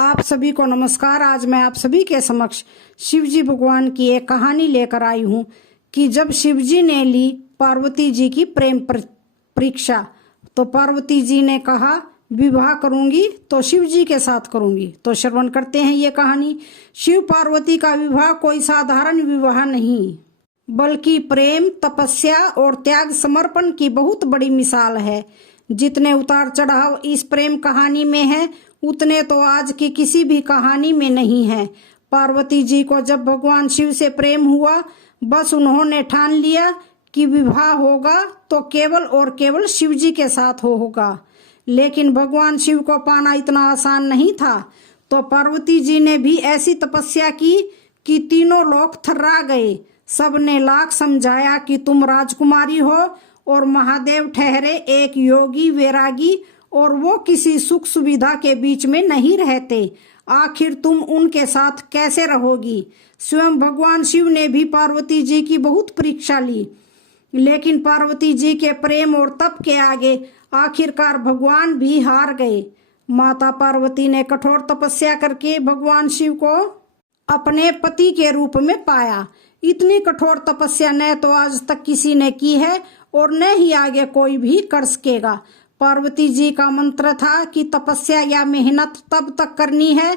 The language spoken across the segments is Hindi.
आप सभी को नमस्कार। आज मैं आप सभी के समक्ष शिवजी भगवान की एक कहानी लेकर आई हूँ कि जब शिवजी ने ली पार्वती जी की प्रेम परीक्षा तो पार्वती जी ने कहा विवाह करूंगी तो शिवजी के साथ करूंगी। तो श्रवण करते हैं ये कहानी। शिव पार्वती का विवाह कोई साधारण विवाह नहीं बल्कि प्रेम, तपस्या और त्याग समर्पण की बहुत बड़ी मिसाल है। जितने उतार चढ़ाव इस प्रेम कहानी में है उतने तो आज की किसी भी कहानी में नहीं है। पार्वती जी को जब भगवान शिव से प्रेम हुआ बस उन्होंने ठान लिया कि विवाह होगा तो केवल और केवल शिव जी के साथ होगा। लेकिन भगवान शिव को पाना इतना आसान नहीं था। तो पार्वती जी ने भी ऐसी तपस्या की कि तीनों लोग थर्रा गए। सबने लाख समझाया कि तुम राजकुमारी हो और महादेव ठहरे एक योगी वैरागी और वो किसी सुख सुविधा के बीच में नहीं रहते। आखिर तुम उनके साथ कैसे रहोगी। स्वयं भगवान शिव ने भी पार्वती जी की बहुत परीक्षा ली, लेकिन पार्वती जी के प्रेम और तप के आगे आखिरकार भगवान भी हार गए। माता पार्वती ने कठोर तपस्या करके भगवान शिव को अपने पति के रूप में पाया। इतनी कठोर तपस्या न तो आज तक किसी ने की है और न ही आगे कोई भी कर सकेगा। पार्वती जी का मंत्र था कि तपस्या या मेहनत तब तक करनी है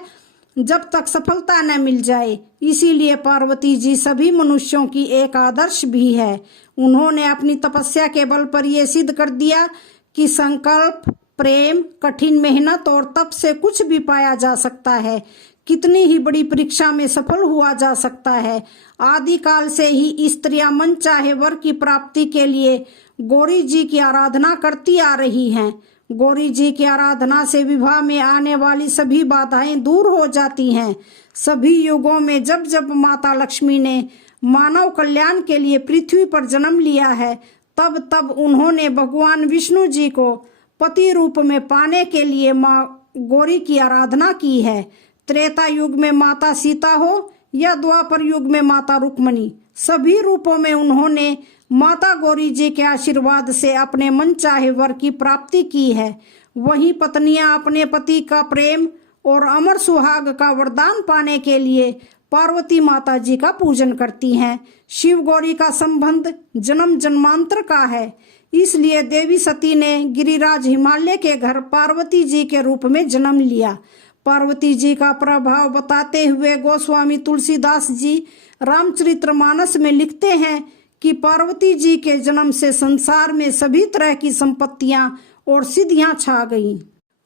जब तक सफलता न मिल जाए। इसीलिए पार्वती जी सभी मनुष्यों की एक आदर्श भी है। उन्होंने अपनी तपस्या के बल पर यह सिद्ध कर दिया कि संकल्प, प्रेम, कठिन मेहनत और तप से कुछ भी पाया जा सकता है। कितनी ही बड़ी परीक्षा में सफल हुआ जा सकता है। आदिकाल से ही स्त्रियां मन चाहे वर की प्राप्ति के लिए गौरी जी की आराधना करती आ रही हैं। गौरी जी की आराधना से विवाह में आने वाली सभी बाधाएं दूर हो जाती हैं। सभी युगों में जब जब माता लक्ष्मी ने मानव कल्याण के लिए पृथ्वी पर जन्म लिया है तब तब उन्होंने भगवान विष्णु जी को पति रूप में पाने के लिए माँ गौरी की आराधना की है। त्रेता युग में माता सीता हो या द्वापर युग में माता रुक्मणी, सभी रूपों में उन्होंने माता गौरी जी के आशीर्वाद से अपने मन चाहे वर की प्राप्ति की है। वहीं पत्नियां अपने पति का प्रेम और अमर सुहाग का वरदान पाने के लिए पार्वती माता जी का पूजन करती हैं। शिव गौरी का संबंध जन्म जन्मांतर का है। इसलिए देवी सती ने गिरिराज हिमालय के घर पार्वती जी के रूप में जन्म लिया। पार्वती जी का प्रभाव बताते हुए गोस्वामी तुलसीदास जी रामचरितमानस में लिखते हैं कि पार्वती जी के जन्म से संसार में सभी तरह की संपत्तियां और सिद्धियां छा गईं।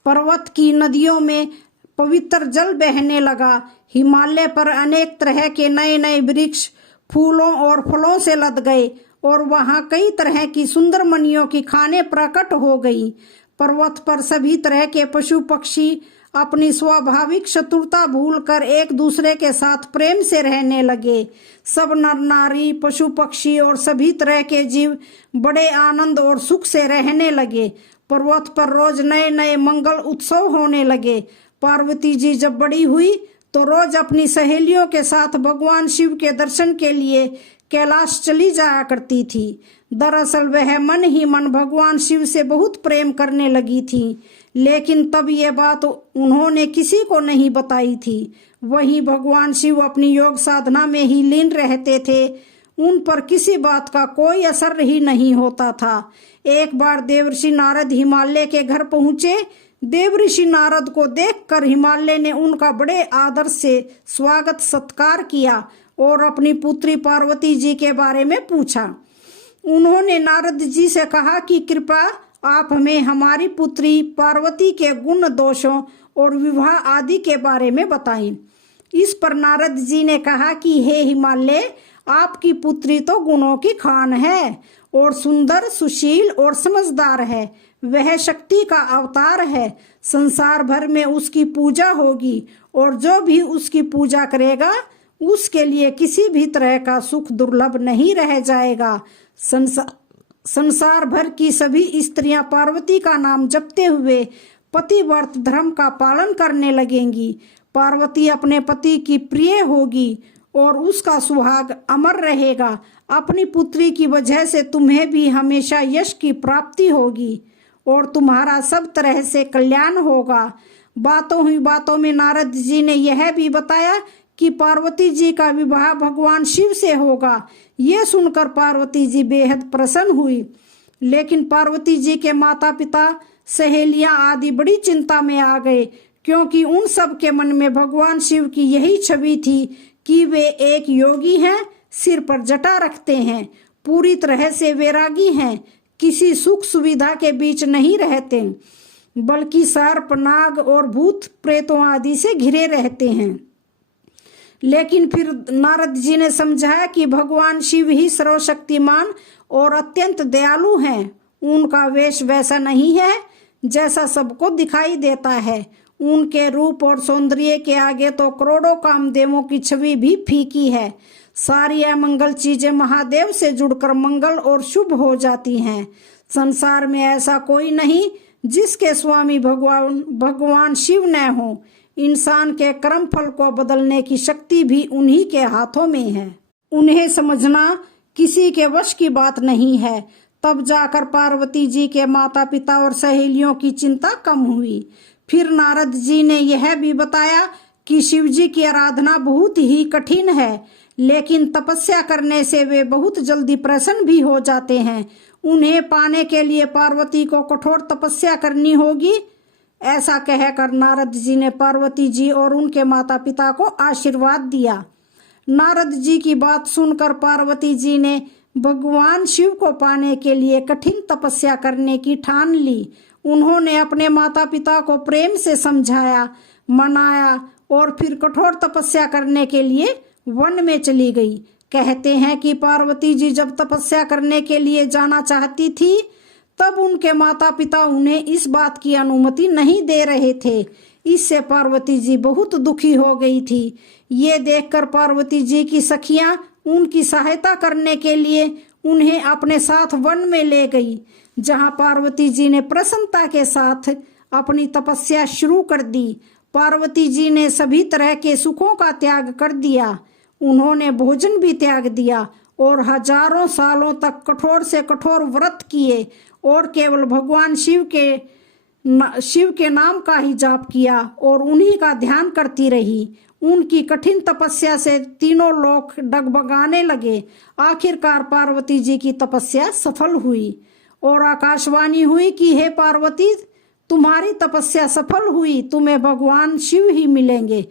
पर्वत की नदियों में पवित्र जल बहने लगा। हिमालय पर अनेक तरह के नए नए वृक्ष फूलों और फलों से लद गए और वहां कई तरह की सुंदर मणियों की खानें प्रकट हो गई। पर्वत पर सभी तरह के पशु पक्षी अपनी स्वाभाविक शत्रुता भूलकर एक दूसरे के साथ प्रेम से रहने लगे। सब नर नारी, पशु पक्षी और सभी तरह के जीव बड़े आनंद और सुख से रहने लगे। पर्वत पर रोज नए नए मंगल उत्सव होने लगे। पार्वती जी जब बड़ी हुई तो रोज अपनी सहेलियों के साथ भगवान शिव के दर्शन के लिए कैलाश चली जाया करती थी। दरअसल वह मन ही मन भगवान शिव से बहुत प्रेम करने लगी थी, लेकिन तब ये बात उन्होंने किसी को नहीं बताई थी। वहीं भगवान शिव अपनी योग साधना में ही लीन रहते थे। उन पर किसी बात का कोई असर ही नहीं होता था। एक बार देवर्षि नारद हिमालय के घर पहुंचे। देवर्षि नारद को देखकर हिमालय ने उनका बड़े आदर से स्वागत सत्कार किया और अपनी पुत्री पार्वती जी के बारे में पूछा। उन्होंने नारद जी से कहा कि कृपा आप हमें हमारी पुत्री पार्वती के गुण, दोषों और विवाह आदि के बारे में बताएं। इस पर नारद जी ने कहा कि हे हिमालय, आपकी पुत्री तो गुणों की खान है और सुंदर, सुशील और समझदार है। वह शक्ति का अवतार है। संसार भर में उसकी पूजा होगी और जो भी उसकी पूजा करेगा उसके लिए किसी भी तरह का सुख दुर्लभ नहीं रह जाएगा। संसार भर की सभी स्त्रियां पार्वती का नाम जपते हुए पतिव्रत धर्म का पालन करने लगेंगी। पार्वती अपने पति की प्रिय होगी और उसका सुहाग अमर रहेगा। अपनी पुत्री की वजह से तुम्हें भी हमेशा यश की प्राप्ति होगी और तुम्हारा सब तरह से कल्याण होगा। बातों ही बातों में नारद जी ने यह भी बताया कि पार्वती जी का विवाह भगवान शिव से होगा। ये सुनकर पार्वती जी बेहद प्रसन्न हुई। लेकिन पार्वती जी के माता पिता, सहेलियां आदि बड़ी चिंता में आ गए, क्योंकि उन सब के मन में भगवान शिव की यही छवि थी कि वे एक योगी हैं, सिर पर जटा रखते हैं, पूरी तरह से वैरागी हैं, किसी सुख सुविधा के बीच नहीं रहते, बल्कि सर्प, नाग और भूत प्रेतों आदि से घिरे रहते हैं। लेकिन फिर नारद जी ने समझाया कि भगवान शिव ही सर्वशक्तिमान और अत्यंत दयालु हैं। उनका वेश वैसा नहीं है जैसा सबको दिखाई देता है। उनके रूप और सौंदर्य के आगे तो करोड़ों कामदेवों की छवि भी फीकी है। सारी अमंगल चीजें महादेव से जुड़कर मंगल और शुभ हो जाती हैं। संसार में ऐसा कोई नहीं जिसके स्वामी भगवान शिव न हो। इंसान के कर्म फल को बदलने की शक्ति भी उन्हीं के हाथों में है। उन्हें समझना किसी के वश की बात नहीं है। तब जाकर पार्वती जी के माता पिता और सहेलियों की चिंता कम हुई। फिर नारद जी ने यह भी बताया कि शिव जी की आराधना बहुत ही कठिन है, लेकिन तपस्या करने से वे बहुत जल्दी प्रसन्न भी हो जाते हैं। उन्हें पाने के लिए पार्वती को कठोर तपस्या करनी होगी। ऐसा कहकर नारद जी ने पार्वती जी और उनके माता पिता को आशीर्वाद दिया। नारद जी की बात सुनकर पार्वती जी ने भगवान शिव को पाने के लिए कठिन तपस्या करने की ठान ली। उन्होंने अपने माता पिता को प्रेम से समझाया, मनाया और फिर कठोर तपस्या करने के लिए वन में चली गई। कहते हैं कि पार्वती जी जब तपस्या करने के लिए जाना चाहती थी, तब उनके माता पिता उन्हें इस बात की अनुमति नहीं दे रहे थे। इससे पार्वती जी बहुत दुखी हो गई थी। ये देखकर पार्वती जी की सखियां उनकी सहायता करने के लिए उन्हें अपने साथ वन में ले गई, जहां पार्वती जी ने प्रसन्नता के साथ अपनी तपस्या शुरू कर दी। पार्वती जी ने सभी तरह के सुखों का त्याग कर दिया। उन्होंने भोजन भी त्याग दिया और हजारों सालों तक कठोर से कठोर व्रत किए और केवल भगवान शिव के नाम का ही जाप किया और उन्हीं का ध्यान करती रही। उनकी कठिन तपस्या से तीनों लोक डगमगाने लगे। आखिरकार पार्वती जी की तपस्या सफल हुई और आकाशवाणी हुई कि हे पार्वती, तुम्हारी तपस्या सफल हुई, तुम्हें भगवान शिव ही मिलेंगे।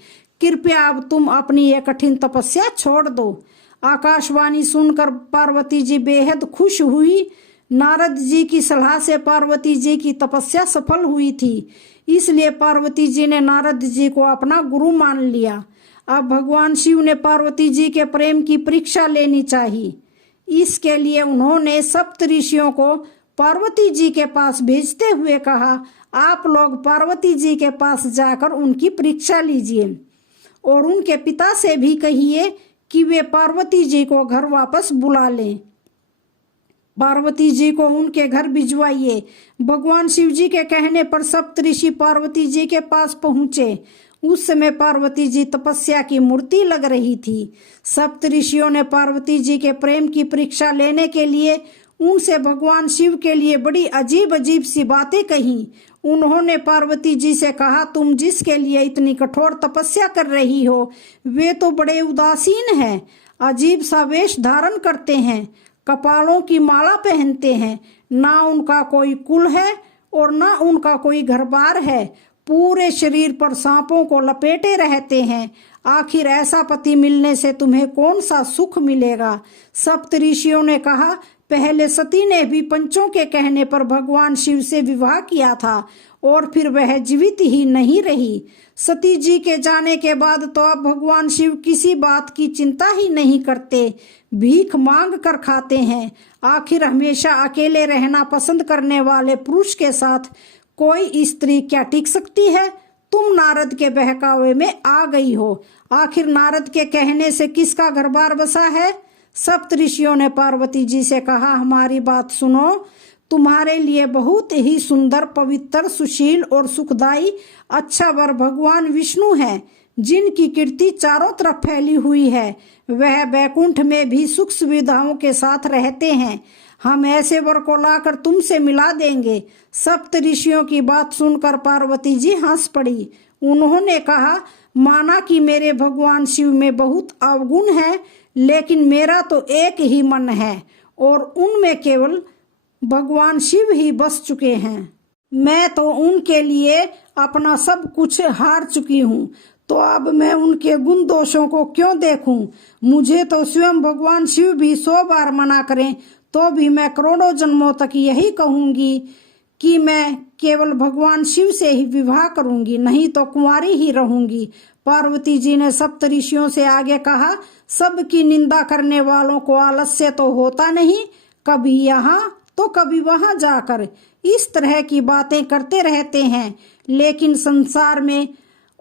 कृपया अब तुम अपनी ये कठिन तपस्या छोड़ दो। आकाशवाणी सुनकर पार्वती जी बेहद खुश हुई। नारद जी की सलाह से पार्वती जी की तपस्या सफल हुई थी, इसलिए पार्वती जी ने नारद जी को अपना गुरु मान लिया। अब भगवान शिव ने पार्वती जी के प्रेम की परीक्षा लेनी चाहिए। इसके लिए उन्होंने सप्त ऋषियों को पार्वती जी के पास भेजते हुए कहा, आप लोग पार्वती जी के पास जाकर उनकी परीक्षा लीजिए और उनके पिता से भी कहिए कि वे पार्वती जी को घर वापस बुला लें। पार्वती जी को उनके घर भिजवाइए। भगवान शिव जी के कहने पर सप्तऋषि पार्वती जी के पास पहुंचे। उस समय पार्वती जी तपस्या की मूर्ति लग रही थी। सप्तऋषियों ने पार्वती जी के प्रेम की परीक्षा लेने के लिए उनसे भगवान शिव के लिए बड़ी अजीब अजीब सी बातें कही। उन्होंने पार्वती जी से कहा, तुम जिसके लिए इतनी कठोर तपस्या कर रही हो, वे तो बड़े उदासीन हैं, अजीब सा वेश धारण करते हैं, कपालों की माला पहनते हैं, ना उनका कोई कुल है और ना उनका कोई घर बार है, पूरे शरीर पर सांपों को लपेटे रहते हैं। आखिर ऐसा पति मिलने से तुम्हें कौन सा सुख मिलेगा। सप्तऋषियों ने कहा, पहले सती ने भी पंचों के कहने पर भगवान शिव से विवाह किया था और फिर वह जीवित ही नहीं रही। सती जी के जाने के बाद तो अब भगवान शिव किसी बात की चिंता ही नहीं करते, भीख मांग कर खाते हैं। आखिर हमेशा अकेले रहना पसंद करने वाले पुरुष के साथ कोई स्त्री क्या टिक सकती है। तुम नारद के बहकावे में आ गई हो। आखिर नारद के कहने से किसका घर बार बसा है। सप्तऋषियों ने पार्वती जी से कहा, हमारी बात सुनो, तुम्हारे लिए बहुत ही सुंदर, पवित्र, सुशील और सुखदायी अच्छा वर भगवान विष्णु है। जिनकी कीर्ति चारों तरफ फैली हुई है, वह बैकुंठ में भी सुख सुविधाओं के साथ रहते हैं। हम ऐसे वर को लाकर तुमसे मिला देंगे। सप्त ऋषियों की बात सुनकर पार्वती जी हंस पड़ी। उन्होंने कहा, माना कि मेरे भगवान शिव में बहुत अवगुण है, लेकिन मेरा तो एक ही मन है और उनमें केवल भगवान शिव ही बस चुके हैं। मैं तो उनके लिए अपना सब कुछ हार चुकी हूँ, तो अब मैं उनके गुण दोषों को क्यों देखूं? मुझे तो स्वयं भगवान शिव भी 100 बार मना करें तो भी मैं करोड़ों जन्मों तक यही कहूंगी कि मैं केवल भगवान शिव से ही विवाह करूंगी, नहीं तो कुंवारी ही रहूंगी। पार्वती जी ने सप्त ऋषियों से आगे कहा, सबकी निंदा करने वालों को आलस्य तो होता नहीं, कभी यहाँ तो कभी वहां जाकर इस तरह की बातें करते रहते हैं। लेकिन संसार में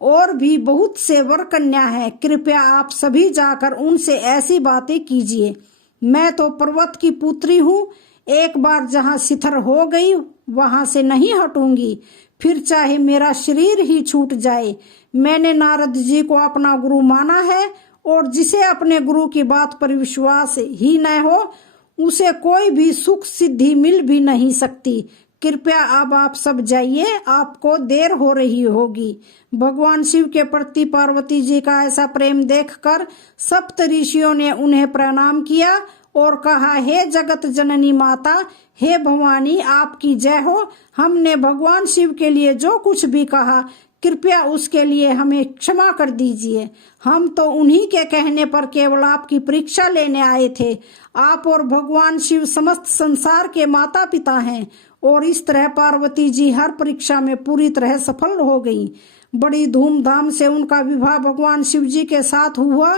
और भी बहुत से वर कन्या हैं, कृपया आप सभी जाकर उनसे ऐसी बातें कीजिए। मैं तो पर्वत की पुत्री हूँ, एक बार जहाँ शिथिर हो गई वहां से नहीं हटूंगी, फिर चाहे मेरा शरीर ही छूट जाए। मैंने नारद जी को अपना गुरु माना है और जिसे अपने गुरु की बात पर विश्वास ही न हो, उसे कोई भी सुख सिद्धि मिल भी नहीं सकती। कृपया अब आप सब जाइए, आपको देर हो रही होगी। भगवान शिव के प्रति पार्वती जी का ऐसा प्रेम देखकर सप्त ऋषियों ने उन्हें प्रणाम किया और कहा, हे जगत जननी माता, हे भवानी, आपकी जय हो। हमने भगवान शिव के लिए जो कुछ भी कहा, कृपया उसके लिए हमें क्षमा कर दीजिए। हम तो उन्हीं के कहने पर केवल आपकी परीक्षा लेने आए थे। आप और भगवान शिव समस्त संसार के माता पिता हैं। और इस तरह पार्वती जी हर परीक्षा में पूरी तरह सफल हो गईं। बड़ी धूमधाम से उनका विवाह भगवान शिव जी के साथ हुआ,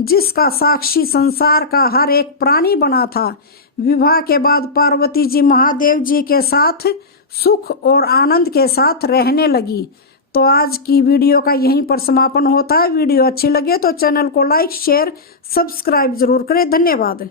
जिसका साक्षी संसार का हर एक प्राणी बना था। विवाह के बाद पार्वती जी महादेव जी के साथ सुख और आनंद के साथ रहने लगी। तो आज की वीडियो का यहीं पर समापन होता है। वीडियो अच्छी लगे तो चैनल को लाइक, शेयर, सब्सक्राइब जरूर करें। धन्यवाद।